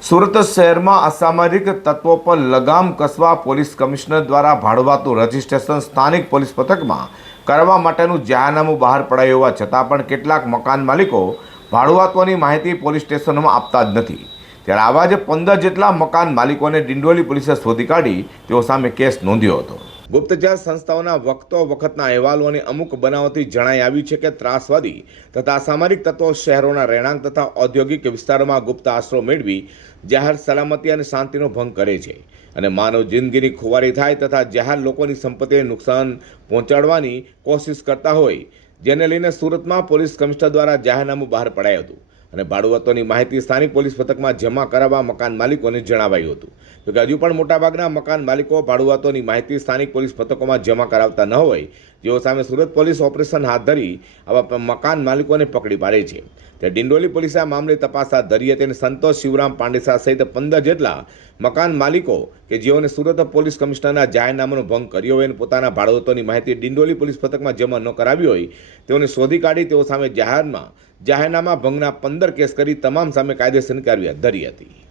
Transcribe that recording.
સુરત શહેરમાં અસામાજિક તત્વો પર લગામ કસવા પોલીસ કમિશનર દ્વારા ભાડવાતું રજીસ્ટ્રેશન સ્થાનિક પોલીસ પથકમાં કરવા માટેનું જાહેરનામું બહાર પડાયું હોવા છતાં પણ કેટલાક મકાન માલિકો ભાડુઆતોની માહિતી પોલીસ સ્ટેશનોમાં આપતા જ નથી. ત્યારે આવા જ પંદર જેટલા મકાન માલિકોને ડિંડોલી પોલીસે શોધી કાઢી, તેઓ સામે કેસ નોંધ્યો હતો. ગુપ્તચર સંસ્થાઓના વખતો વખતના અહેવાલો અને અમુક બનાવોથી જણાઈ આવ્યું છે કે ત્રાસવાદી તથા સામરિક તત્વો શહેરોના રહેણાંક તથા ઔદ્યોગિક વિસ્તારોમાં ગુપ્ત આશરો મેળવી જાહેર સલામતી અને શાંતિનો ભંગ કરે છે અને માનવ જિંદગીની ખુવારી થાય તથા જાહેર લોકોની સંપત્તિને નુકસાન પહોંચાડવાની કોશિશ કરતા હોય, જેને લઈને સુરતમાં પોલીસ કમિશનર દ્વારા જાહેરનામું બહાર પડાયું હતું. અને ભાડુઆતોની માહિતી સ્થાનિક પોલીસ પથકમાં જમા કરાવવા મકાન માલિકોને જણાવાયું હતું. જોકે હજુ પણ મોટાભાગના મકાન માલિકો ભાડુઆતોની માહિતી સ્થાનિક પોલીસ પથકોમાં જમા કરાવતા ન હોય જેઓ સામે સુરત પોલીસ ઓપરેશન હાથ ધરી આવા મકાન માલિકોને પકડી પાડે છે. ત્યારે ડિંડોલી પોલીસે આ મામલે તપાસ હાથ ધરી હતી અને સંતોષ શિવરામ પાંડેસા સહિત પંદર જેટલા મકાન માલિકો કે જેઓને સુરત પોલીસ કમિશનરના જાહેરનામાનો ભંગ કર્યો હોય અને પોતાના ભાડવતોની માહિતી ડિંડોલી પોલીસ પથકમાં જમા ન કરાવી હોય, તેઓને શોધી કાઢી તેઓ સામે જાહેરમાં જાહેરનામા ભંગના પંદર કેસ કરી તમામ સામે કાયદેસરની કાર્યવાહી ધરી હતી.